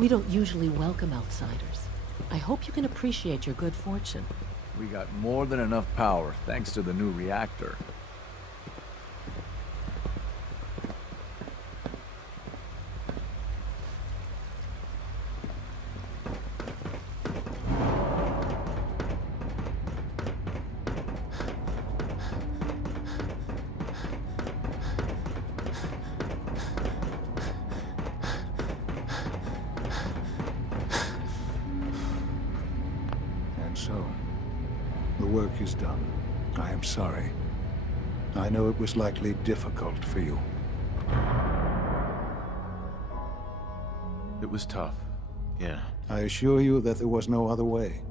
We don't usually welcome outsiders. I hope you can appreciate your good fortune. We got more than enough power, thanks to the new reactor. So, the work is done. I am sorry. I know it was likely difficult for you. It was tough, yeah. I assure you that there was no other way.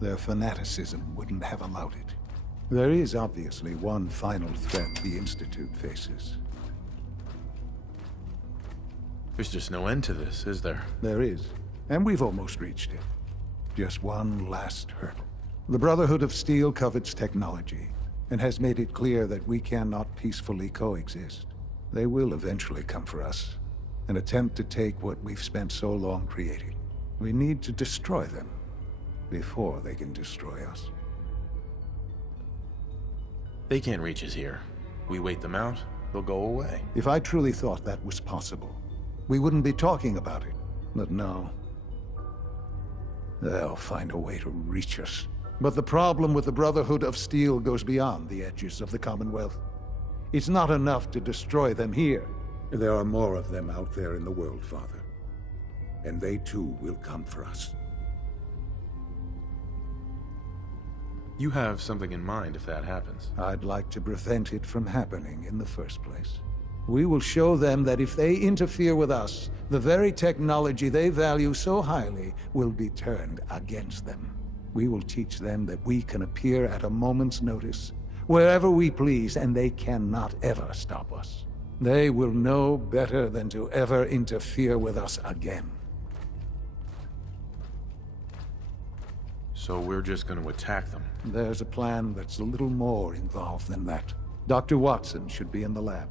Their fanaticism wouldn't have allowed it. There is obviously one final threat the Institute faces. There's just no end to this, is there? There is, and we've almost reached it. Just one last hurdle. The Brotherhood of Steel covets technology, and has made it clear that we cannot peacefully coexist. They will eventually come for us, and attempt to take what we've spent so long creating. We need to destroy them, before they can destroy us. They can't reach us here. We wait them out, they'll go away. If I truly thought that was possible, we wouldn't be talking about it. But no. They'll find a way to reach us. But the problem with the Brotherhood of Steel goes beyond the edges of the Commonwealth. It's not enough to destroy them here. There are more of them out there in the world, Father. And they too will come for us. You have something in mind if that happens. I'd like to prevent it from happening in the first place. We will show them that if they interfere with us, the very technology they value so highly will be turned against them. We will teach them that we can appear at a moment's notice, wherever we please, and they cannot ever stop us. They will know better than to ever interfere with us again. So we're just going to attack them? There's a plan that's a little more involved than that. Dr. Watson should be in the lab.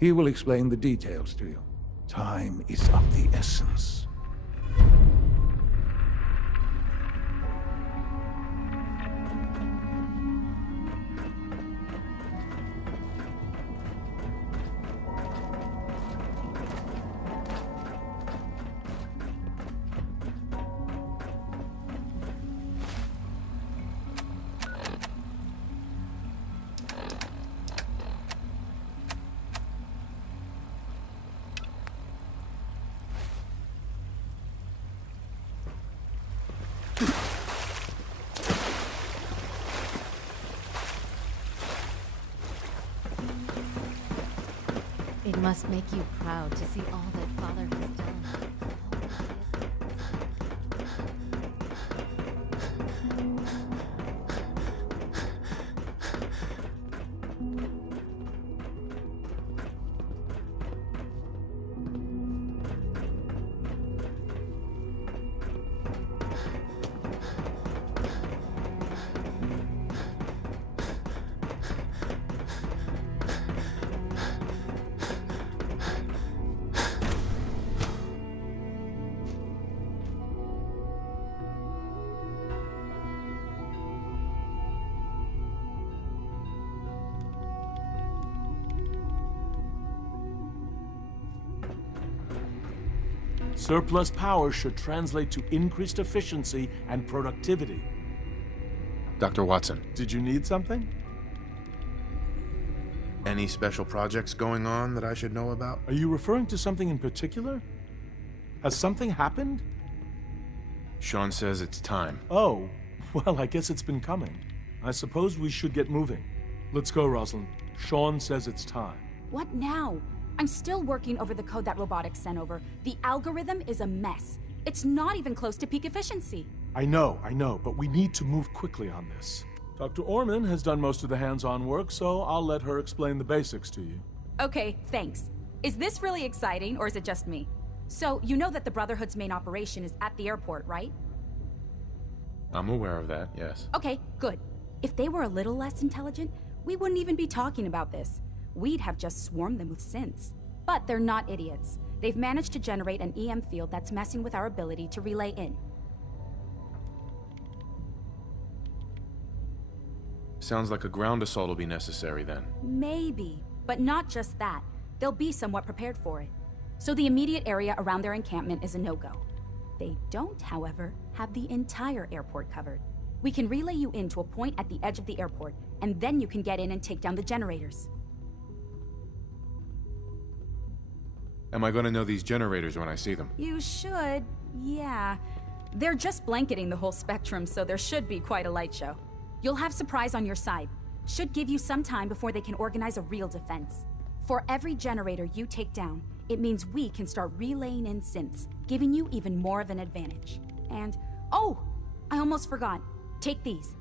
He will explain the details to you. Time is of the essence. It must make you proud to see all that Father has done. Surplus power should translate to increased efficiency and productivity. Dr. Watson. Did you need something? Any special projects going on that I should know about? Are you referring to something in particular? Has something happened? Sean says it's time. Oh, well, I guess it's been coming. I suppose we should get moving. Let's go, Rosalind. Sean says it's time. What now? I'm still working over the code that robotics sent over. The algorithm is a mess. It's not even close to peak efficiency. I know, but we need to move quickly on this. Dr. Orman has done most of the hands-on work, so I'll let her explain the basics to you. Okay, thanks. Is this really exciting, or is it just me? So, you know that the Brotherhood's main operation is at the airport, right? I'm aware of that, yes. Okay, good. If they were a little less intelligent, we wouldn't even be talking about this. We'd have just swarmed them with synths. But they're not idiots. They've managed to generate an EM field that's messing with our ability to relay in. Sounds like a ground assault will be necessary then. Maybe, but not just that. They'll be somewhat prepared for it. So the immediate area around their encampment is a no-go. They don't, however, have the entire airport covered. We can relay you in to a point at the edge of the airport, and then you can get in and take down the generators. Am I gonna know these generators when I see them? You should, yeah. They're just blanketing the whole spectrum, so there should be quite a light show. You'll have surprise on your side. Should give you some time before they can organize a real defense. For every generator you take down, it means we can start relaying in synths, giving you even more of an advantage. And, oh, I almost forgot. Take these.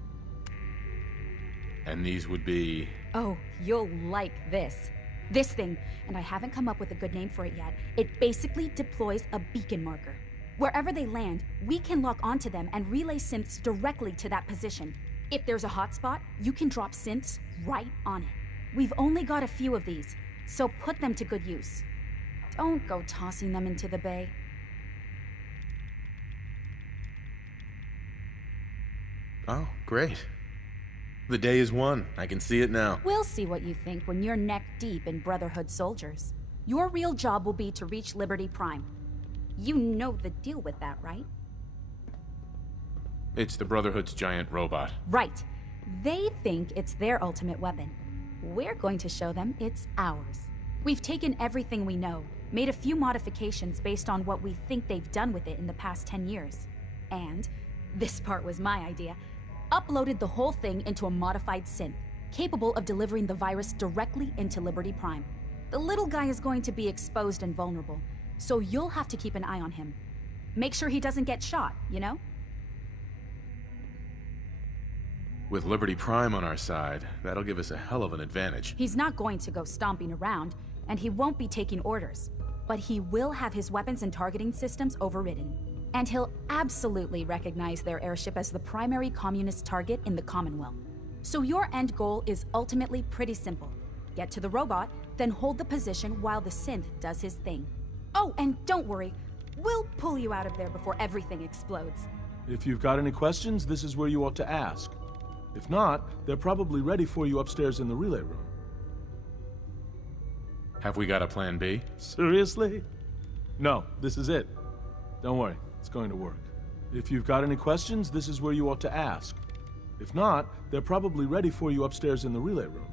And these would be... Oh, you'll like this. This thing, and I haven't come up with a good name for it yet, it basically deploys a beacon marker. Wherever they land, we can lock onto them and relay synths directly to that position. If there's a hotspot, you can drop synths right on it. We've only got a few of these, so put them to good use. Don't go tossing them into the bay. Oh, great. The day is won. I can see it now. We'll see what you think when you're neck deep in Brotherhood soldiers. Your real job will be to reach Liberty Prime. You know the deal with that, right? It's the Brotherhood's giant robot. Right. They think it's their ultimate weapon. We're going to show them it's ours. We've taken everything we know, made a few modifications based on what we think they've done with it in the past 10 years. And, this part was my idea, uploaded the whole thing into a modified synth, capable of delivering the virus directly into Liberty Prime. The little guy is going to be exposed and vulnerable, so you'll have to keep an eye on him. Make sure he doesn't get shot, you know? With Liberty Prime on our side, that'll give us a hell of an advantage. He's not going to go stomping around, and he won't be taking orders. But he will have his weapons and targeting systems overridden. And he'll absolutely recognize their airship as the primary communist target in the Commonwealth. So your end goal is ultimately pretty simple. Get to the robot, then hold the position while the synth does his thing. Oh, and don't worry, we'll pull you out of there before everything explodes. If you've got any questions, this is where you ought to ask. If not, they're probably ready for you upstairs in the relay room. Have we got a plan B? Seriously? No, this is it. Don't worry, it's going to work. If you've got any questions, this is where you ought to ask. If not, they're probably ready for you upstairs in the relay room.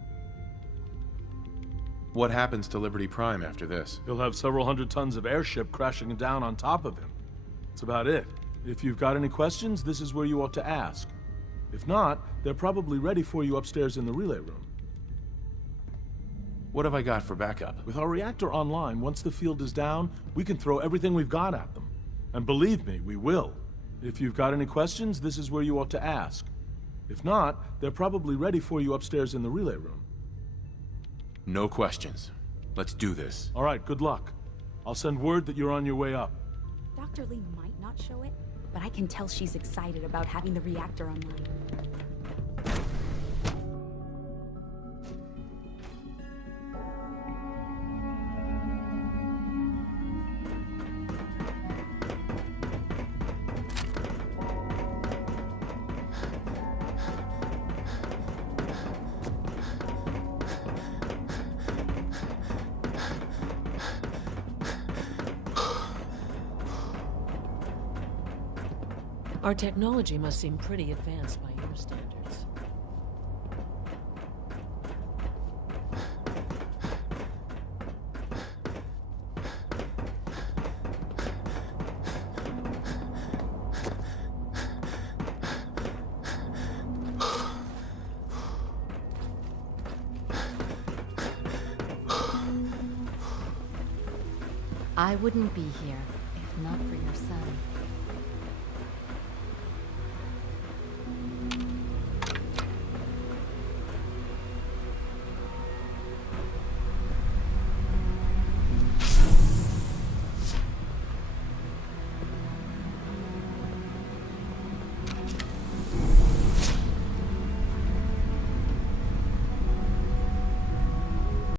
What happens to Liberty Prime after this? He'll have several hundred tons of airship crashing down on top of him. That's about it. If you've got any questions, this is where you ought to ask. If not, they're probably ready for you upstairs in the relay room. What have I got for backup? With our reactor online, once the field is down, we can throw everything we've got at them. And believe me, we will. If you've got any questions, this is where you ought to ask. If not, they're probably ready for you upstairs in the relay room. No questions. Let's do this. All right, good luck. I'll send word that you're on your way up. Dr. Lee might not show it, but I can tell she's excited about having the reactor online. Our technology must seem pretty advanced by your standards. I wouldn't be here if not for your son.